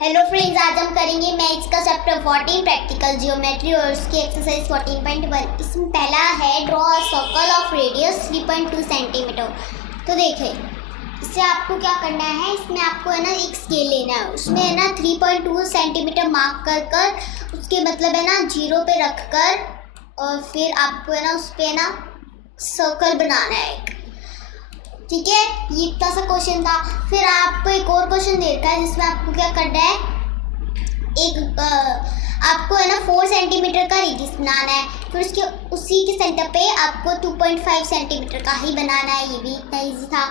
Hello friends, आज हम करेंगे मैथ्स का चैप्टर 14 प्रैक्टिकल जियोमेट्री और उसकी एक्सरसाइज 14.1। इसमें पहला है draw a circle of radius 3.2 centimetre. तो देखिए, इससे आपको क्या करना है, इसमें आपको है ना एक स्केल लेना है, उसमें है ना 3.2 सेंटीमीटर मार्क कर उसके मतलब है ना 0 पे रख कर और फिर आपको है ना उस पर ना सर्कल बनाना है। ठीक है, ये इतना सा क्वेश्चन था। फिर आपको एक और क्वेश्चन देता है जिसमें आपको क्या करना है, आपको है ना 4 सेंटीमीटर का रेडियस बनाना है। फिर उसके उसी के सेंटर पे आपको 2.5 सेंटीमीटर का ही बनाना है। ये भी इतना ईजी था।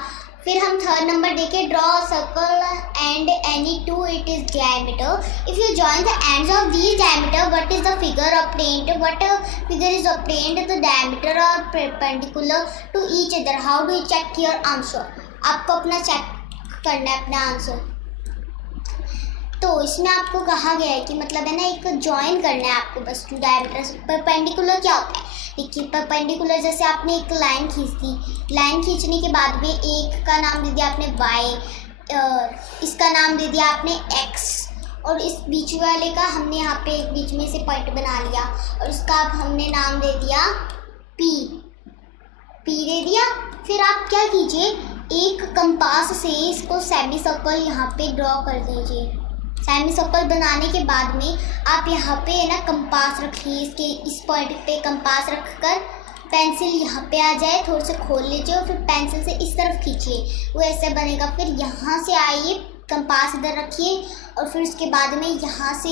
फिर हम थर्ड नंबर देखें, draw circle and any two it is diameter. If you join the ends of these diameter, what is the figure obtained? What figure is obtained? The diameter are perpendicular to each other. How do you check your answer? आपको अपना check करना है अपना answer. तो इसमें आपको कहा गया है कि मतलब है ना एक ज्वाइन करना है आपको बस टू डायमीटर। परपेंडिकुलर क्या होता है? देखिए, परपेंडिकुलर जैसे आपने एक लाइन खींच दी, लाइन खींचने के बाद में एक का नाम दे दिया आपने y, इसका नाम दे दिया आपने x, और इस बीच वाले का हमने यहाँ पे एक बीच में से पॉइंट बना लिया और इसका अब हमने नाम दे दिया p दे दिया। फिर आप क्या कीजिए, एक कंपास से इसको सेमी सर्कल यहाँ पे ड्रॉ कर दीजिए। सेमी सर्कल बनाने के बाद में आप यहाँ पे है ना कंपास रखिए, इसके इस पॉइंट पे कंपास रखकर पेंसिल यहाँ पे आ जाए, थोड़ा सा खोल लीजिए और फिर पेंसिल से इस तरफ खींचिए, वो ऐसे बनेगा। फिर यहाँ से आइए, कंपास इधर रखिए और फिर उसके बाद में यहाँ से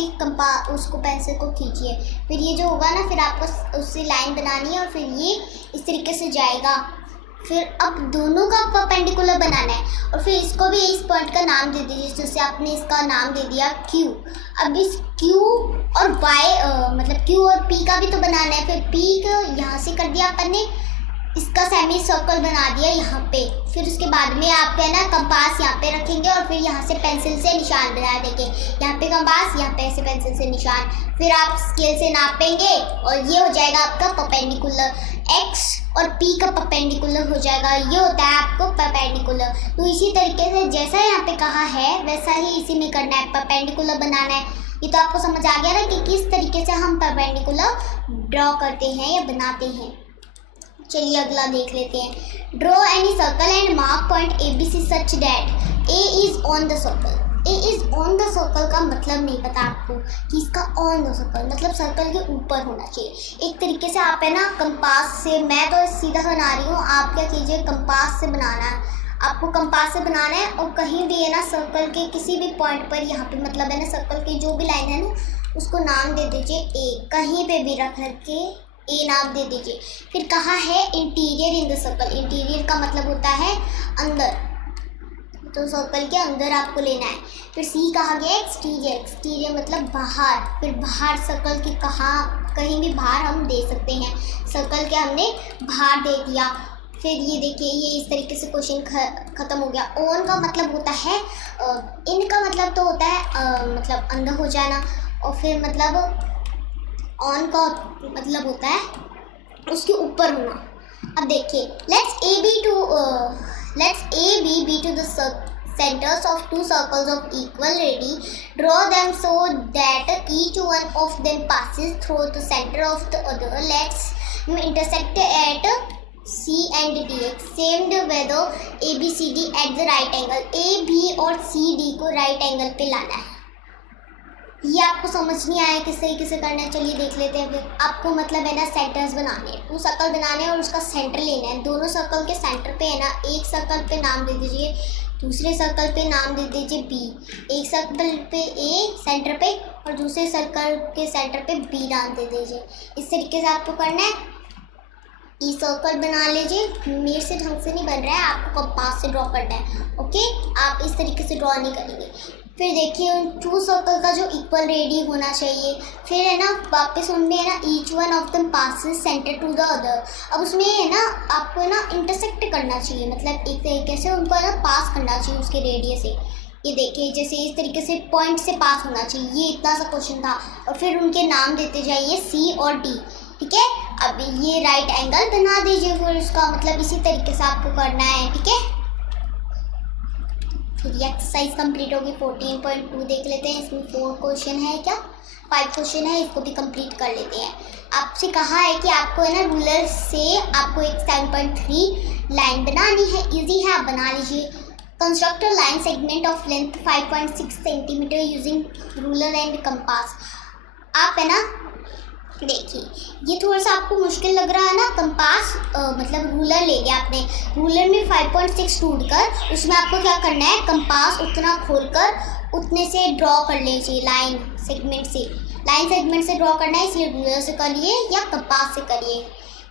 उसको पेंसिल को खींचिए। फिर ये जो होगा ना, फिर आपको उससे लाइन बनानी है और फिर ये इस तरीके से जाएगा। फिर अब दोनों का परपेंडिकुलर बनाना है और फिर इसको भी इस पॉइंट का नाम दे दीजिए, जैसे आपने इसका नाम दे दिया Q। अब इस Q और Y मतलब Q और P का भी तो बनाना है। फिर P को यहाँ से कर दिया अपन ने, इसका सेमी सर्कल बना दिया यहाँ पे। फिर उसके बाद में आप है ना कंपास यहाँ पे रखेंगे और फिर यहाँ से पेंसिल से निशान बना देंगे, यहाँ पे कंपास, यहाँ पे ऐसे पेंसिल से निशान। फिर आप स्केल से नापेंगे और ये हो जाएगा आपका परपेंडिकुलर। x और p का परपेंडिकुलर हो जाएगा, ये होता है आपको परपेंडिकुलर। तो इसी तरीके से जैसा यहाँ पे कहा है वैसा ही इसी में करना है, परपेंडिकुलर बनाना है। ये तो आपको समझ आ गया ना कि किस तरीके से हम परपेंडिकुलर ड्रॉ करते हैं या बनाते हैं। चलिए अगला देख लेते हैं। Draw any circle and mark point ABC such that A is on the circle. A is on the circle का मतलब नहीं पता आपको कि इसका ऑन द सर्कल मतलब सर्कल के ऊपर होना चाहिए। एक तरीके से आप है ना कंपास से, मैं तो सीधा बना रही हूँ, आप क्या कीजिए कंपास से बनाना है। आपको कंपास से बनाना है और कहीं भी है ना सर्कल के किसी भी पॉइंट पर यहाँ पे मतलब है ना सर्कल की जो भी लाइन है ना उसको नाम दे दीजिए A, कहीं पे भी रख के A नाम दे दीजिए। फिर कहा है interior in the circle. Interior का मतलब होता है अंदर, तो सर्कल के अंदर आपको लेना है। फिर C कहा गया एक्सटीरियर। एक्सटीरियर मतलब बाहर। फिर बाहर सर्कल के कहीं भी बाहर हम दे सकते हैं, सर्कल के हमने बाहर दे दिया। फिर ये देखिए, ये इस तरीके से क्वेश्चन ख़त्म हो गया। ऑन का मतलब होता है, इन का मतलब तो होता है मतलब अंदर हो जाना, और फिर मतलब ऑन का मतलब होता है उसके ऊपर होना। अब देखिए, let's A B to the centers of two circles of equal radius. Draw them so that each one of them passes through the center of the other. Let's intersect at C and D. Same whether ABCD at the right angle. A B और C D को right angle पे लाना है। ये आपको समझ नहीं आया किस तरीके से करना है, चलिए देख लेते हैं। फिर आपको मतलब है ना सेंटर्स बनाने हैं, 2 सर्कल बनाने हैं और उसका सेंटर लेना है। दोनों सर्कल के सेंटर पे है ना, एक सर्कल पे नाम दे दीजिए, दूसरे सर्कल पे नाम दे दीजिए B। एक सर्कल पे A सेंटर पे और दूसरे सर्कल के सेंटर पे B नाम दे दीजिए। इस तरीके से आपको करना है। ई सर्कल बना लीजिए, मेरे से ढंग से नहीं बन रहा है, आपको कंपास से ड्रॉ करना है। ओके, आप इस तरीके से ड्रॉ नहीं करेंगे। फिर देखिए, 2 सर्कल का जो इक्वल रेडियस होना चाहिए। फिर है ना वापस उनमें है ना each one of them passes center to the other. अब उसमें है ना आपको है ना इंटरसेक्ट करना चाहिए, मतलब एक तरीके से उनको है ना पास करना चाहिए उसके रेडियस से। ये देखिए, जैसे इस तरीके से पॉइंट से पास होना चाहिए। ये इतना सा क्वेश्चन था और फिर उनके नाम देते जाइए C और D। ठीक है, अब ये राइट एंगल बना दीजिए। फिर उसका मतलब इसी तरीके से आपको करना है। ठीक है, 3 एक्सरसाइज कंप्लीट होगी। 14.2 देख लेते हैं, इसमें 4 क्वेश्चन है, क्या 5 क्वेश्चन है, इसको भी कंप्लीट कर लेते हैं। आपसे कहा है कि आपको है ना रूलर से आपको एक 7.3 लाइन बनानी है, इजी है, आप बना लीजिए। Construct a line segment of length 5.6 centimetre using ruler and compass. आप है ना देखिए, ये थोड़ा सा आपको मुश्किल लग रहा है ना, कंपास मतलब रूलर ले लिया आपने, रूलर में 5.6 ढूंढ कर उसमें आपको क्या करना है, कंपास उतना खोलकर उतने से ड्रॉ कर लीजिए, लाइन सेगमेंट से ड्रॉ करना है, इसलिए रूलर से करिए या कंपास से करिए,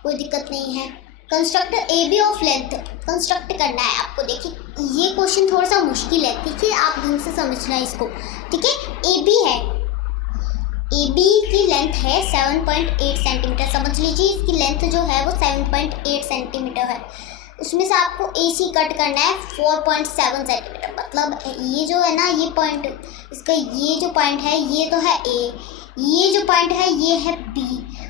कोई दिक्कत नहीं है। Construct A B of length construct करना है आपको। देखिए ये क्वेश्चन थोड़ा सा मुश्किल है, ठीक है, आप ढंग से समझना है इसको, ठीक है। ए बी है, ए बी की लेंथ है 7.8 सेंटीमीटर, समझ लीजिए इसकी लेंथ जो है वो 7.8 सेंटीमीटर है। उसमें से आपको ए सी कट करना है 4.7 सेंटीमीटर, मतलब ये जो है ना, ये पॉइंट, इसका ये जो पॉइंट है ये तो है ए, ये जो पॉइंट है ये है बी,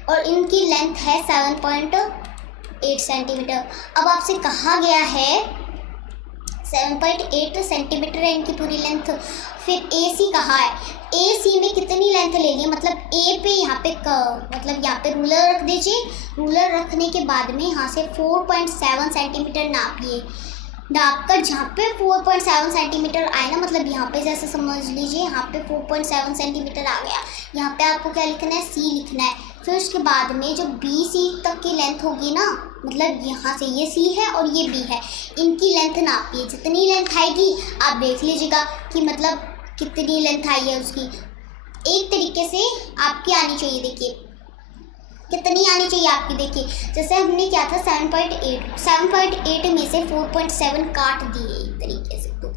और इनकी लेंथ है 7.8 सेंटीमीटर। अब आपसे कहा गया है 7.8 सेंटीमीटर है इनकी पूरी लेंथ। फिर ए सी कहा है, ए सी में कितनी लेंथ ले ली, मतलब ए पे यहाँ पे मतलब यहाँ पे रूलर रख दीजिए, रूलर रखने के बाद में यहाँ से 4.7 सेंटीमीटर नापिए, नापकर जहाँ पे 4.7 सेंटीमीटर आए ना, मतलब यहाँ पे जैसे समझ लीजिए यहाँ पे 4.7 सेंटीमीटर आ गया, यहाँ पे आपको क्या लिखना है, सी लिखना है। फिर उसके बाद में जो बी सी तक की लेंथ होगी ना, मतलब यहाँ से ये सी है और ये बी है, इनकी लेंथ नापिए, जितनी लेंथ आएगी आप देख लीजिएगा कि मतलब कितनी लेंथ आई है उसकी, एक तरीके से आपकी आनी चाहिए। देखिए कितनी आनी चाहिए आपकी, देखिए जैसे हमने क्या था 7.8 में से 4.7 काट दिए एक तरीके से, तो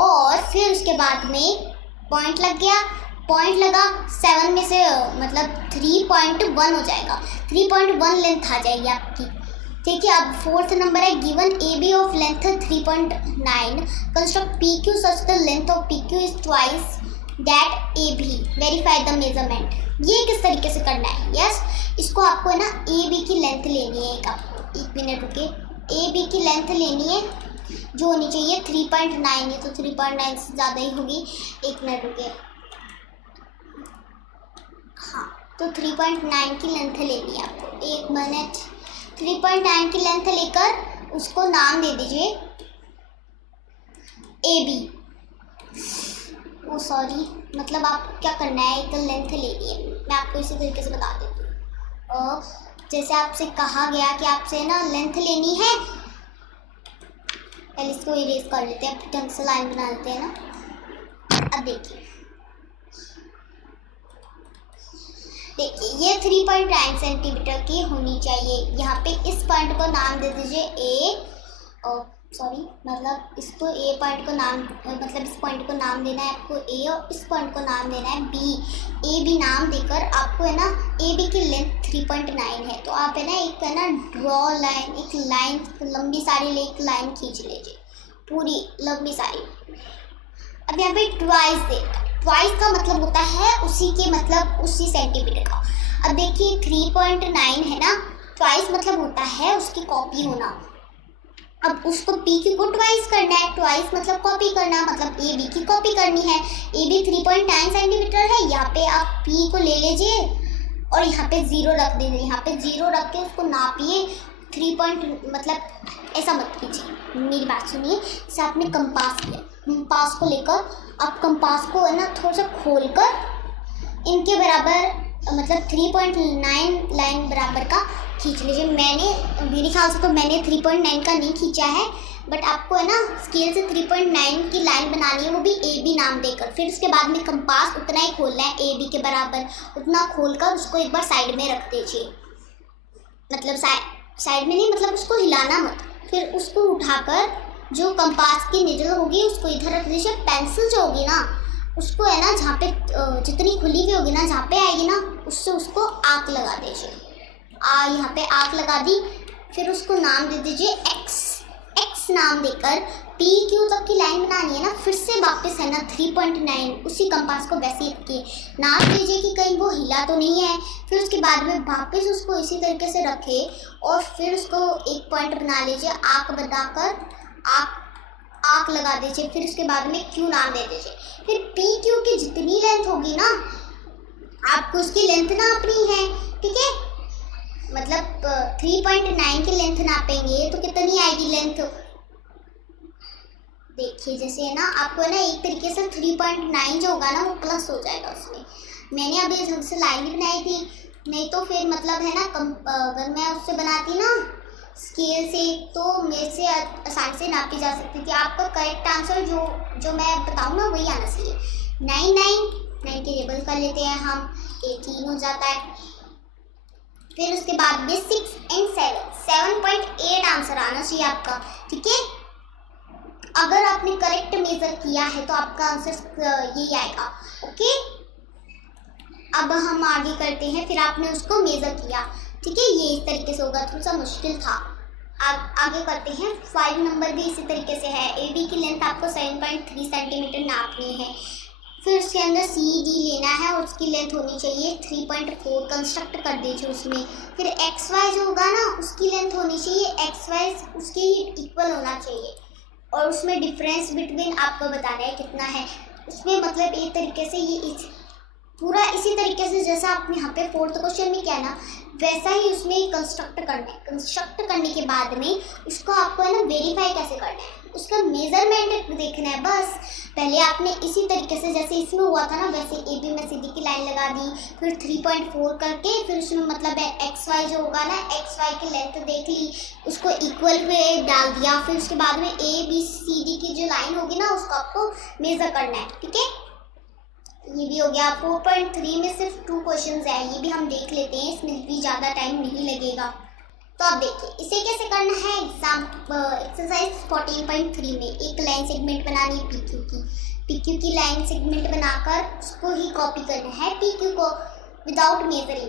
और फिर उसके बाद में पॉइंट लग गया, पॉइंट लगा 7 में से मतलब 3.1 हो जाएगा, 3.1 लेंथ आ जाएगी आपकी, ठीक है। अब 4th नंबर है, given A B of length 3.9 construct P Q such the length of P Q is twice that A B, verify the measurement. ये किस तरीके से करना है, यस इसको आपको है ना ए बी की लेंथ लेनी है, एक मिनट रुके, ए बी की लेंथ लेनी है जो होनी चाहिए 3.9, ये तो 3.9 से ज़्यादा ही होगी, एक मिनट रुके, हाँ तो 3.9 की लेंथ लेनी है आपको, एक मिनट। 3.9 की लेंथ लेकर उसको नाम दे दीजिए ए बी, ओ सॉरी, मतलब आपको क्या करना है, एक लेंथ लेनी है, मैं आपको इसी तरीके से बता देती हूँ। जैसे आपसे कहा गया कि आपसे ना लेंथ लेनी है, पहले इसको इरेज कर लेते हैं, ढंग से लाइन बना लेते हैं ना। अब देखिए ये 3.9 सेंटीमीटर की होनी चाहिए। यहाँ पे इस पॉइंट को नाम दे दीजिए ए, सॉरी मतलब इसको ए पॉइंट को नाम, मतलब इस पॉइंट को नाम देना है आपको ए, और इस पॉइंट को नाम देना है बी। ए बी नाम देकर आपको है ना ए बी की लेंथ 3.9 है, तो आप है ना एक है ना ड्रॉ लाइन, एक लाइन लंबी सारी एक लाइन खींच लीजिए, पूरी लंबी सारी। अब यहाँ पे ट्वाइस का मतलब होता है उसी के, मतलब उसी सेंटीमीटर का। अब देखिए 3.9 है ना, ट्वाइस मतलब होता है उसकी कॉपी होना। अब उसको पी क्यू को ट्वाइस करना है, ट्वाइस मतलब कॉपी करना, मतलब ए बी की कॉपी करनी है। ए बी 3.9 सेंटीमीटर है, यहाँ पे आप पी को ले लीजिए और यहाँ पे 0 रख दीजिए, यहाँ पे 0 रख के उसको नापिए 3 मतलब ऐसा मत कीजिए, मेरी बात सुनिए। जैसे आपने कंपास लिया, कंपास को लेकर आप कंपास को है ना थोड़ा सा खोल कर इनके बराबर, मतलब 3.9 लाइन बराबर का खींच लीजिए। मेरे ख्याल से तो मैंने 3.9 का नहीं खींचा है, बट आपको है ना स्केल से 3.9 की लाइन बनानी है, वो भी ए बी नाम देकर। फिर उसके बाद में कंपास उतना ही खोलना है ए बी के बराबर, उतना खोलकर उसको एक बार साइड में रख दीजिए, मतलब साइड में नहीं, मतलब उसको हिलाना मत। फिर उसको उठाकर जो कंपास की निडल होगी उसको इधर रख दीजिए। पेंसिल जो होगी ना उसको है ना जहाँ पे जितनी खुली हुई होगी ना, जहाँ पे आएगी ना उससे उसको आँख लगा दीजिए। यहाँ पे आँख लगा दी, फिर उसको नाम दे दीजिए एक्स नाम देकर पी क्यू तक की लाइन बनानी है ना। फिर से वापस है ना 3.9 उसी कंपास को वैसे ही रखिए, नाप लीजिए कि कहीं वो हिला तो नहीं है। फिर उसके बाद में वापस उसको इसी तरीके से रखें और फिर उसको एक पॉइंट बना लीजिए, आँख बनाकर आर्क लगा दीजिए, फिर उसके बाद में क्यू नाम दे दीजिए। फिर पी क्यू की जितनी लेंथ होगी ना, आपको उसकी लेंथ नापनी है, ठीक है। मतलब 3.9 की लेंथ नापेंगे तो कितनी आएगी लेंथ, देखिए जैसे है ना, आपको ना एक तरीके से 3.9 जो होगा ना वो प्लस हो जाएगा उसमें। मैंने अभी ढंग से लाइन भी बनाई थी, नहीं तो फिर मतलब है ना अगर मैं उससे बनाती ना स्केल से तो मेरे से आसानी से नापी जा सकती थी। आपका करेक्ट आंसर जो मैं बताऊँ ना वही आना चाहिए। 9 के लेबल कर लेते हैं हम, 18 हो जाता है। फिर उसके बाद में 6 और 7.8 आंसर आना चाहिए आपका, ठीक है। अगर आपने करेक्ट मेजर किया है तो आपका आंसर यही आएगा, ओके। अब हम आगे करते हैं, फिर आपने उसको मेजर किया, ठीक है। ये इस तरीके से होगा, थोड़ा सा मुश्किल था। आगे करते हैं। 5 नंबर भी इसी तरीके से है। ए बी की लेंथ आपको 7.3 सेंटीमीटर नापनी है। फिर उसके अंदर सी डी लेना है और उसकी लेंथ होनी चाहिए 3.4, कंस्ट्रक्ट कर दीजिए उसमें। फिर एक्स वाई जो होगा ना उसकी लेंथ होनी चाहिए एक्स वाई उसके ही इक्वल होना चाहिए, और उसमें डिफरेंस बिटवीन आपको बताना है कितना है उसमें। मतलब एक तरीके से ये पूरा इसी तरीके से जैसा आपने यहाँ पे 4th क्वेश्चन में किया ना वैसा ही उसमें कंस्ट्रक्ट करना है। कंस्ट्रक्ट करने के बाद में उसको आपको है ना वेरीफाई कैसे करना है, उसका मेजरमेंट देखना है बस। पहले आपने इसी तरीके से जैसे इसमें हुआ था ना वैसे ए बी में सीधी की लाइन लगा दी, फिर 3.4 करके फिर उसमें मतलब है एक्स वाई जो होगा ना एक्स वाई की लेंथ देख ली, उसको इक्वल पे डाल दिया। फिर उसके बाद में ए बी सी डी की जो लाइन होगी ना उसको आपको मेजर करना है, ठीक है। ये भी हो गया। 4.3 में सिर्फ 2 क्वेश्चंस है, ये भी हम देख लेते हैं, इसमें भी ज़्यादा टाइम नहीं लगेगा। तो अब देखिए इसे कैसे करना है। एक्सरसाइज 14.3 में एक लाइन सेगमेंट बनानी है पी क्यू की लाइन सेगमेंट बनाकर उसको ही कॉपी करना है पी क्यू को विदाउट मेजरिंग।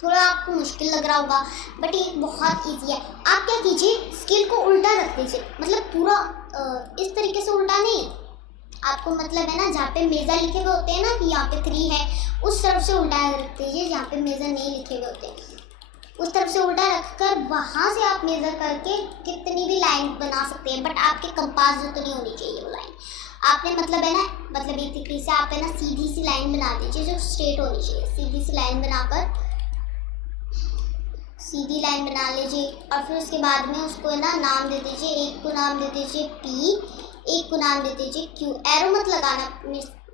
थोड़ा आपको मुश्किल लग रहा होगा बट ये बहुत ईजी है। आप क्या कीजिए, स्केल को उल्टा रख दीजिए, मतलब पूरा इस तरीके से उल्टा नहीं, आपको मतलब है ना जहाँ पे मेजर लिखे हुए होते हैं ना कि यहाँ पे 3 है उस तरफ से उल्टा रख दीजिए, जहाँ पे मेजर नहीं लिखे हुए होते उस तरफ से उल्टा रखकर वहाँ से आप मेजर करके कितनी भी लाइन बना सकते हैं, बट आपके कंपास जो तो नहीं होनी चाहिए वो लाइन। आपने मतलब है ना मतलब एक तरीके से आप है ना सीधी सी लाइन बना दीजिए जो स्ट्रेट होनी चाहिए। सीधी सी लाइन बनाकर सीधी लाइन बना लीजिए और फिर उसके बाद में उसको है ना नाम दे दीजिए। एक को नाम दे दीजिए पी, एक को नाम दे दीजिए क्यू। एरो मत लगाना,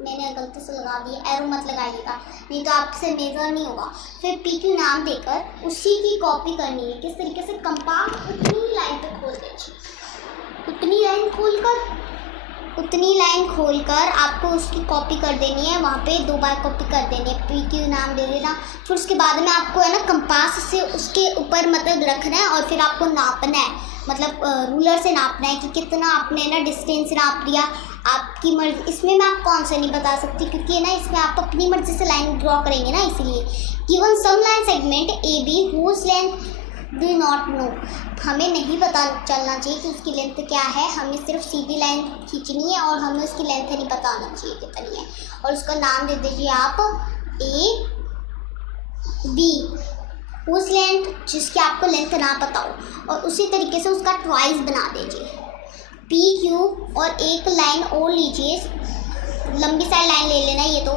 मैंने गलती से लगा दिया, एरो मत लगाइएगा नहीं तो आपसे मेजर नहीं होगा। फिर पी क्यू नाम देकर उसी की कॉपी करनी है। किस तरीके से, कंपास उतनी लाइन पे खोल दीजिए, उतनी लाइन खोलकर आपको उसकी कॉपी कर देनी है। वहाँ पे 2 बार कॉपी कर देनी है, पी क्यू नाम दे देना। फिर उसके बाद में आपको है ना कंपास से उसके ऊपर मतलब रखना है और फिर आपको नापना है, मतलब रूलर से नापना है कि कितना आपने ना डिस्टेंस नाप लिया। आपकी मर्जी, इसमें मैं आपको आंसर नहीं बता सकती क्योंकि ना इसमें आप अपनी मर्जी से लाइन ड्रॉ करेंगे ना, इसलिए। Given some line segment A B whose length do not know, हमें नहीं पता चलना चाहिए कि उसकी लेंथ क्या है, हमें सिर्फ सीधी लाइन खींचनी है और हमें उसकी लेंथ नहीं पता होना चाहिए कितनी है। और उसका नाम दे दीजिए आप ए बी, उस लेंथ जिसकी आपको लेंथ ना पता हो, और उसी तरीके से उसका ट्वाइस बना दीजिए पी क्यू। और एक लाइन और लीजिए, लंबी सारी लाइन ले लेना ये तो।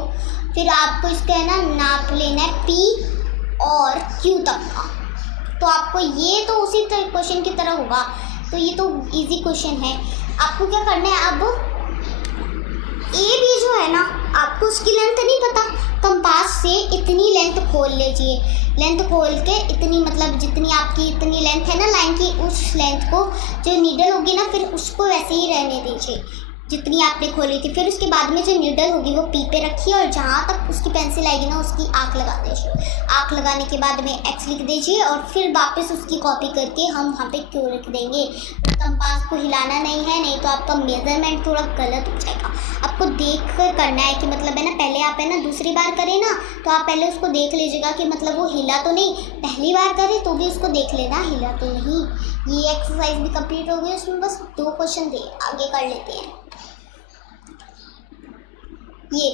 फिर आपको इसका है ना नाप लेना है पी और क्यू तक का। तो आपको ये तो उसी क्वेश्चन की तरह होगा, तो ये तो इजी क्वेश्चन है। आपको क्या करना है, अब ए बी जो है ना आपको उसकी लेंथ नहीं पता, कंपास से इतनी लेंथ खोल लीजिए। लेंथ खोल के इतनी मतलब जितनी आपकी इतनी लेंथ है ना लाइन की, उस लेंथ को जो नीडल होगी ना फिर उसको वैसे ही रहने दीजिए जितनी आपने खोली थी। फिर उसके बाद में जो नीडल होगी वो पी पे रखिए और जहाँ तक उसकी पेंसिल आएगी ना उसकी आँख लगा दीजिए। आँख लगाने के बाद में एक्स लिख दीजिए और फिर वापस उसकी कॉपी करके हम वहाँ पे क्यू लिख देंगे। कंपास को हिलाना नहीं है, नहीं तो आपका मेजरमेंट थोड़ा गलत हो जाएगा। आपको देख कर करना है कि मतलब है ना पहले आप है ना दूसरी बार करें ना तो आप पहले उसको देख लीजिएगा कि मतलब वो हिला तो नहीं। पहली बार करें तो भी उसको देख लेना हिला तो नहीं। ये एक्सरसाइज भी कंप्लीट हो गई, उसमें बस 2 क्वेश्चन थे, आगे कर लेते हैं। ये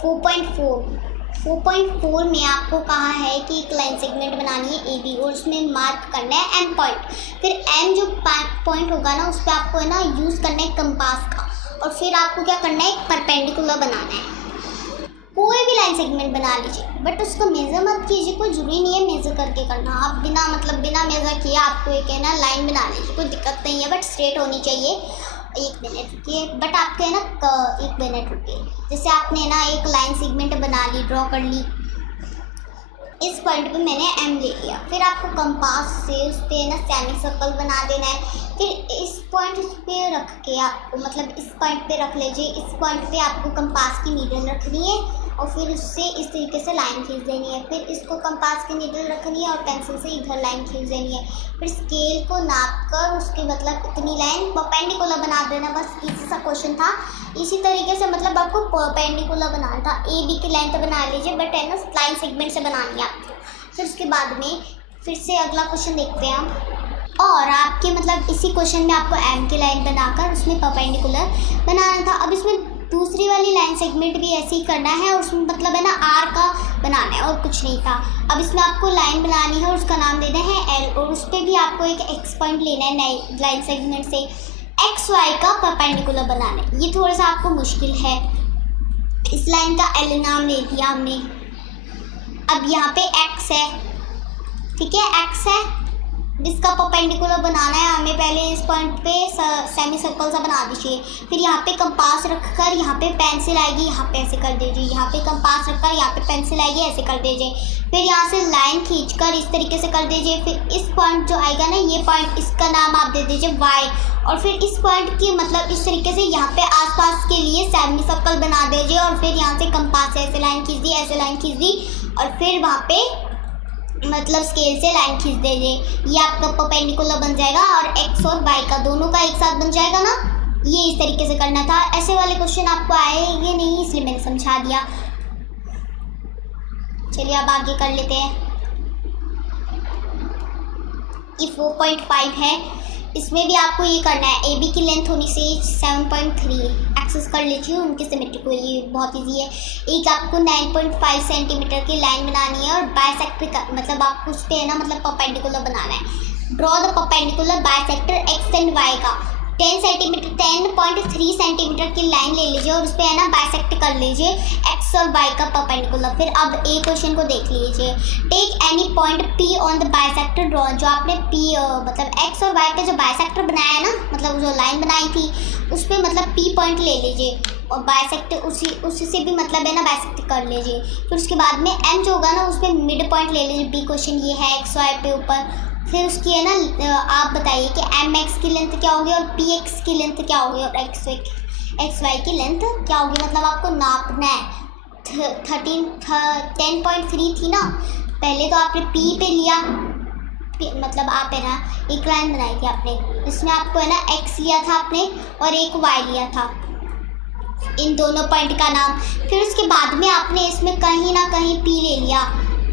4.4 4.4 में आपको कहा है कि एक लाइन सेगमेंट बनानी है AB और उसमें मार्क करना है M पॉइंट। फिर M जो पॉइंट होगा ना उस पर आपको है ना यूज़ करना है कंपास का, और फिर आपको क्या करना है, एक परपेंडिकुलर बनाना है। कोई भी लाइन सेगमेंट बना लीजिए, बट उसको मेज़र मत कीजिए, कोई ज़रूरी नहीं है मेज़र करके करना। आप बिना मेज़र किए आपको एक है ना लाइन बना लीजिए, कोई दिक्कत नहीं है, बट स्ट्रेट होनी चाहिए। 1 मिनट रुकिए, बट आपके है ना 1 मिनट रुकिए। जैसे आपने ना एक लाइन सेगमेंट बना ली, ड्रॉ कर ली, इस पॉइंट पे मैंने M ले लिया। फिर आपको कंपास से उस पर ना सेमी सर्कल बना देना है। फिर इस पॉइंट पे रख के आपको मतलब इस पॉइंट पे रख लीजिए, इस पॉइंट पे आपको कंपास की नीडल रखनी है और फिर उससे इस तरीके से लाइन खींच देनी है। फिर इसको कंपास की नीडल रखनी है और पेंसिल से इधर लाइन खींच देनी है। फिर स्केल को नाप कर उसके मतलब इतनी लाइन परपेंडिकुलर बना देना। बस इसी सा क्वेश्चन था। इसी तरीके से मतलब आपको परपेंडिकुलर बनाना था। AB की लाइन तो बना लीजिए, बट है ना लाइन सेगमेंट से बनानी है आपको। फिर उसके बाद में फिर से अगला क्वेश्चन देखते हैं हम। और आपके मतलब इसी क्वेश्चन में आपको M की लाइन बनाकर उसमें परपेंडिकुलर बनाना था। अब इसमें दूसरी वाली लाइन सेगमेंट भी ऐसे ही करना है और उसमें मतलब है ना R का बनाना है और कुछ नहीं था। अब इसमें आपको लाइन बनानी है और उसका नाम देना है L, और उस पर भी आपको एक X पॉइंट लेना है नई लाइन सेगमेंट से। XY का परपेंडिकुलर बनाना है। ये थोड़ा सा आपको मुश्किल है। इस लाइन का L नाम ले दिया हमने। अब यहाँ पे X है, ठीक है, X है, जिसका परपेंडिकुलर बनाना है हमें। पहले इस पॉइंट पे सेमी सर्कल सा बना दीजिए। फिर यहाँ पे कंपास रखकर यहाँ पे पेंसिल आएगी, यहाँ पे ऐसे कर दीजिए। यहाँ पे कंपास रखकर यहाँ पे पेंसिल आएगी, ऐसे कर दीजिए। फिर यहाँ से लाइन खींचकर इस तरीके से कर दीजिए। फिर इस पॉइंट जो आएगा ना, ये पॉइंट, इसका नाम आप दे दीजिए Y, और फिर इस पॉइंट की मतलब इस तरीके से यहाँ पे आसपास के लिए सेमी सर्कल बना दीजिए। और फिर यहाँ से कंपास से ऐसे लाइन खींच दी, ऐसे लाइन खींच दी, और फिर वहाँ पे मतलब स्केल से लाइन खींच दीजिए। ये आपका परपेंडिकुलर बन जाएगा और X और Y का दोनों का एक साथ बन जाएगा ना। ये इस तरीके से करना था। ऐसे वाले क्वेश्चन आपको आएंगे नहीं, इसलिए मैंने समझा दिया। चलिए अब आगे कर लेते हैं। ये 4.5 है। इसमें भी आपको ये करना है। AB की लेंथ होनी चाहिए 7.3। एक्सेस कर लीजिए उनकी सिमेट्रिक को, ये बहुत इजी है। एक आपको 9.5 सेंटीमीटर की लाइन बनानी है और बाइसेक्टर का मतलब आपको उस पर है ना मतलब परपेंडिकुलर बनाना है। Draw the perpendicular bisector X and Y का 10.3 सेंटीमीटर की लाइन ले लीजिए और उस पर है ना बाइसेक्ट कर लीजिए X और Y का परपेंडिकुलर। फिर अब A क्वेश्चन को देख लीजिए। Take any point P on the bisector draw. जो आपने P मतलब X और Y पे जो बाइसेक्टर बनाया है ना, मतलब जो लाइन बनाई थी उस पर मतलब P पॉइंट ले लीजिए और बाइसेक्ट उसी से भी मतलब है ना बाइसेक्ट कर लीजिए। फिर उसके बाद में M जो होगा ना उस पर मिड पॉइंट ले लीजिए। B क्वेश्चन ये है XY पे ऊपर। फिर उसकी है ना आप बताइए कि MX की लेंथ क्या होगी और PX की लेंथ क्या होगी और XY की लेंथ क्या होगी। मतलब आपको नापना है। 10.3 थी ना, पहले तो आपने P पे लिया, मतलब आप है ना एक लाइन बनाई थी आपने, इसमें आपको है ना X लिया था आपने और एक Y लिया था, इन दोनों पॉइंट का नाम। फिर उसके बाद में आपने इसमें कहीं ना कहीं P ले लिया।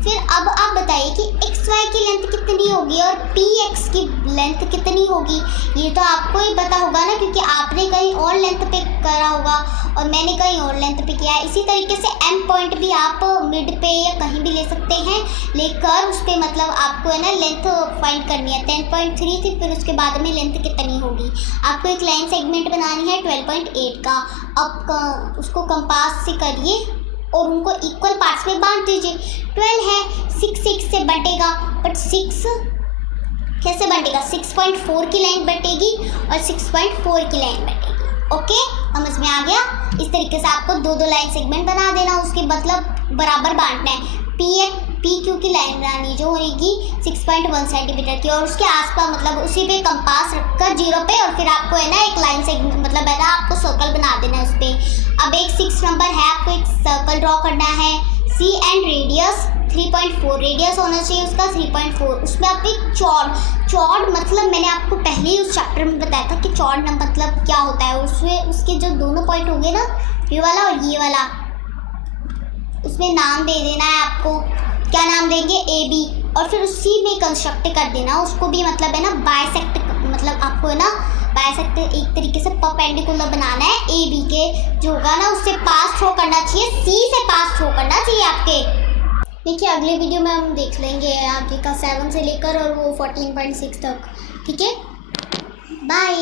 फिर अब आप बताइए कि XY की लेंथ कितनी होगी और PX की लेंथ कितनी होगी। ये तो आपको ही पता होगा ना, क्योंकि आपने कहीं और लेंथ पे करा होगा और मैंने कहीं और लेंथ पे किया है। इसी तरीके से M पॉइंट भी आप मिड पे या कहीं भी ले सकते हैं, लेकर उस पर मतलब आपको है ना लेंथ फाइंड करनी है। 10.3 थी, फिर उसके बाद में लेंथ कितनी होगी। आपको एक लाइन सेगमेंट बनानी है 12.8 का। अब उसको कंपास से करिए और उनको इक्वल पार्ट्स में बांट दीजिए। 12 है, 6 से बटेगा, बट 6 कैसे बटेगा, 6.4 की लाइन बटेगी और 6.4 की लाइन बटेगी। ओके, समझ में आ गया। इस तरीके से आपको दो लाइन सेगमेंट बना देना, उसके मतलब बराबर बांटना है। PQ की लाइन बनानी जो होगी 6.1 सेंटीमीटर की और उसके आसपास मतलब उसी पे कंपास रखकर 0 पे, और फिर आपको है ना एक लाइन सेगमेंट मतलब है ना आपको सर्कल बना देना है उस पर। अब एक 6 नंबर है, आपको एक सर्कल ड्रॉ करना है। C एंड रेडियस 3.4 रेडियस होना चाहिए उसका 3.4। उसमें आप एक चौड़ मतलब मैंने आपको पहले ही उस चैप्टर में बताया था कि चौड़ मतलब क्या होता है। उसमें उसके जो दोनों पॉइंट होंगे ना, ये वाला और ये वाला, उसमें नाम दे देना है आपको। क्या नाम देंगे, AB, और फिर उसी में कंस्ट्रक्ट कर देना उसको भी मतलब है ना बाइसेक्ट, मतलब आपको है ना बाइसेक्ट एक तरीके से परपेंडिकुलर बनाना है ए बी के जो होगा ना उससे पास थ्रो करना चाहिए, सी से पास थ्रो करना चाहिए आपके। देखिए अगले वीडियो में हम देख लेंगे आगे का 7 से लेकर और वो 14.6 तक। ठीक है, बाय।